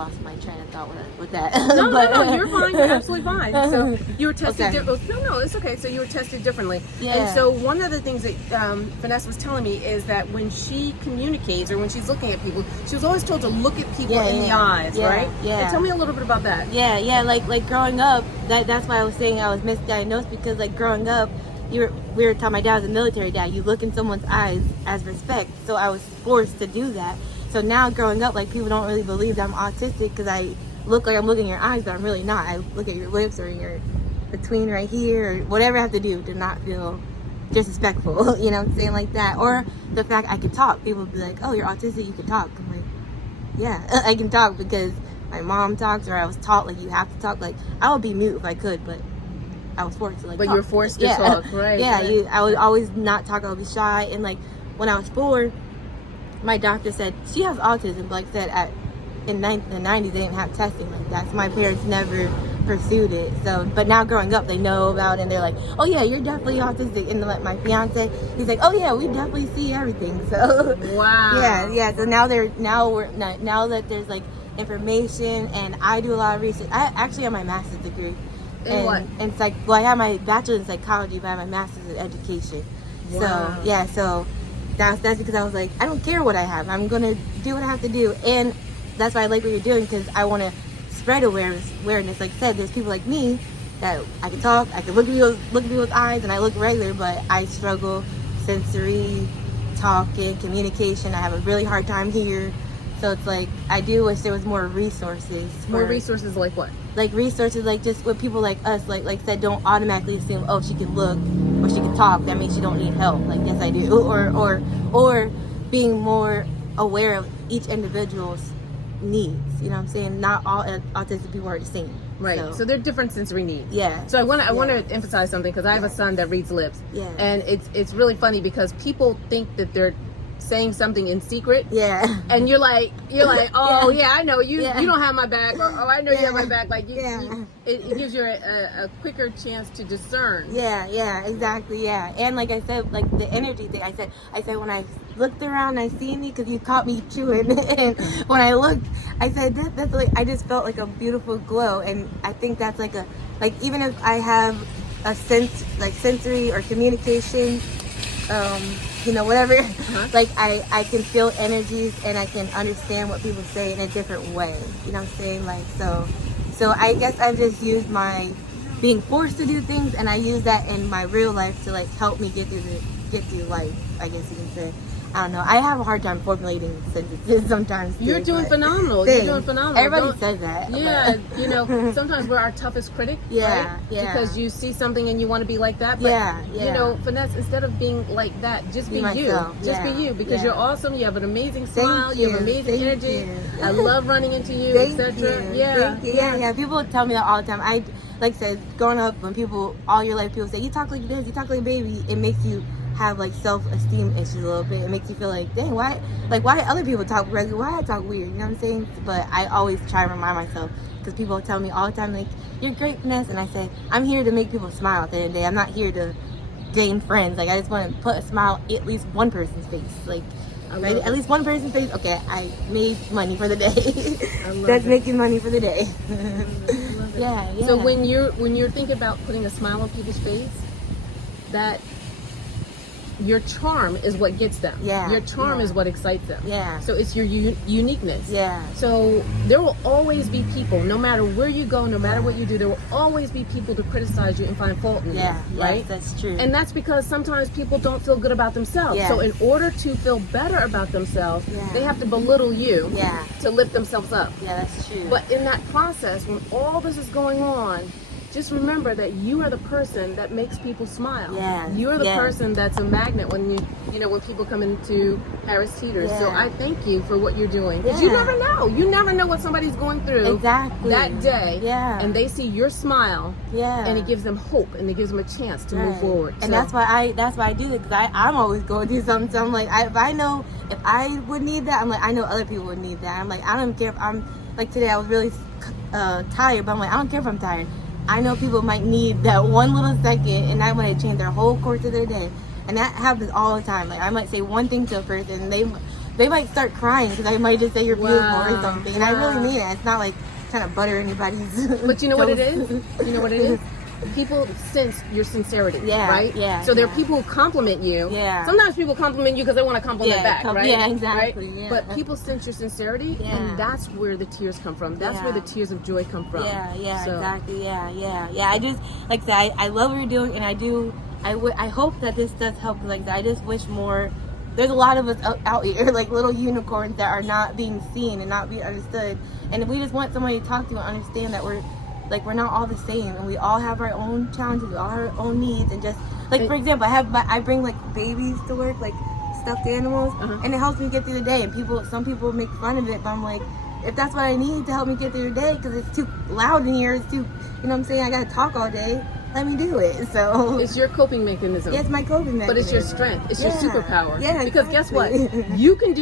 lost my train of thought with that. No, you're fine. You're absolutely fine. So you were tested. Okay. No, it's okay. So you were tested differently. Yeah. And so one of the things that Vanessa was telling me is that when she communicates or when she's looking at people, she was always told to look at people in the eyes, right? Yeah. And tell me a little bit about that. Yeah. Like growing up, that's why I was saying I was misdiagnosed, because like growing up, we were taught, my dad was a military dad, you look in someone's eyes as respect. So I was forced to do that. So now growing up, like people don't really believe that I'm autistic because I look like I'm looking in your eyes, but I'm really not. I look at your lips or your between right here or whatever I have to do to not feel disrespectful, you know what I'm saying, like that. Or the fact I can talk. People will be like, oh, you're autistic, you can talk. I'm like, yeah, I can talk because my mom talks, or I was taught like you have to talk. Like I would be mute if I could, but I was forced to like But talk. you're forced to talk, right? Yeah, right. I would always not talk. I would be shy. And like when I was 4, my doctor said she has autism, but like I said, in the 90s they didn't have testing like that, so my parents never pursued it. So, but now growing up, they know about it, and they're like, oh yeah, you're definitely autistic. And like my fiance, he's like, oh yeah, we definitely see everything. So Wow. yeah. So now that there's like information, and I do a lot of research. I actually have my master's degree. In what? And I have my bachelor's in psychology, but I have my master's in education. Wow. So yeah, so that's because I was like, I don't care what I have. I'm gonna do what I have to do, and that's why I like what you're doing, because I want to spread awareness. Like I said, there's people like me that I can talk, I can look at people's eyes, and I look regular, but I struggle sensory, talking, communication. I have a really hard time here. So it's like I do wish there was more resources. More resources like what? Like resources, like just with people like us, like said, don't automatically assume, oh, she can look or she can talk, that means she don't need help. Like, yes, I do. Or being more aware of each individual's needs. You know what I'm saying? Not all autistic people are the same. Right. So they're different sensory needs. Yeah. So I want to emphasize something, because I have a son that reads lips. Yeah. And it's really funny because people think that they're saying something in secret. Yeah. And you're like, oh yeah, I know you. Yeah. You don't have my back, or oh, I know you have my Yeah. back. Like it gives you a quicker chance to discern. Yeah, exactly. Yeah. And like I said, like the energy thing, I said when I looked around, I seen me, because you caught me chewing, and when I looked, I said that's like, I just felt like a beautiful glow. And I think that's like even if I have a sensory or communication, whatever, like I can feel energies, and I can understand what people say in a different way. You know what I'm saying? Like, so I guess I've just used my being forced to do things, and I use that in my real life to like help me get through life, I guess you can say. I don't know. I have a hard time formulating sentences sometimes too. You're doing phenomenal. Thanks. You're doing phenomenal. Everybody says that. Yeah, sometimes we're our toughest critic, Yeah, right? yeah. Because you see something and you want to be like that. But, Yeah. Finesse, instead of being like that, just be myself. you. Just be you, because you're awesome. You have an amazing smile. You have amazing Thank energy. you. I love running into you, etc. Yeah. Thank you. Yeah. People tell me that all the time. I, like I said, growing up, when all your life people say, you talk like this, you talk like a baby, it makes you have like self-esteem issues a little bit. It makes you feel like, dang, why other people talk regular, why I talk weird, you know what I'm saying? But I always try to remind myself, because people tell me all the time, like, you're great, Vanessa, and I say, I'm here to make people smile at the end of the day. I'm not here to gain friends. Like, I just want to put a smile at least one person's face, like, right? At least one person's face. Okay, I made money for the day. That's making money for the day. Yeah. So when you're thinking about putting a smile on people's face, that your charm is what gets them. Yeah. Your charm is what excites them. Yeah. So it's your uniqueness. Yeah. So there will always be people, no matter where you go, no matter what you do, there will always be people to criticize you and find fault in you. Right? Yes, that's true. And that's because sometimes people don't feel good about themselves. Yes. So in order to feel better about themselves, they have to belittle you to lift themselves up. Yeah, that's true. But in that process, when all this is going on, just remember that you are the person that makes people smile. Yeah. You're the person that's a magnet when when people come into Harris Teeters. So I thank you for what you're doing. Because you never know. You never know what somebody's going through that day. Yeah. And they see your smile. Yeah. And it gives them hope, and it gives them a chance to move forward. And that's why I do it, because I'm always going through something. So I'm like, if I would need that, I'm like, I know other people would need that. I'm like, I don't care if I'm, like today I was really tired, but I'm like, I don't care if I'm tired. I know people might need that one little second, and that might change their whole course of their day. And that happens all the time. Like, I might say one thing to a person, and they they might start crying because I might just say you're beautiful or something, and I really mean it. It's not like trying to butter anybody's. But you know what it is? You know what it is? People sense your sincerity, right? Yeah. So there are people who compliment you. Yeah. Sometimes people compliment you because they want to compliment back, right? Yeah, exactly. Right? Yeah. But people sense your sincerity, and that's where the tears come from. That's where the tears of joy come from. Yeah, so. exactly. Yeah. I just, like I said, I love what you're doing, and I hope that this does help. Like I just wish more. There's a lot of us out here, like little unicorns that are not being seen and not being understood, and we just want somebody to talk to and understand that we're not all the same, and we all have our own challenges, we all have our own needs, and just like, for example, I bring like babies to work, like stuffed animals, and it helps me get through the day. And some people make fun of it, but I'm like, if that's what I need to help me get through the day, because it's too loud in here, it's too, you know what I'm saying, I gotta talk all day, let me do it. So it's your coping mechanism. Yeah, it's my coping mechanism. But it's your strength. It's your superpower. Yeah, because guess what? exactly. You can do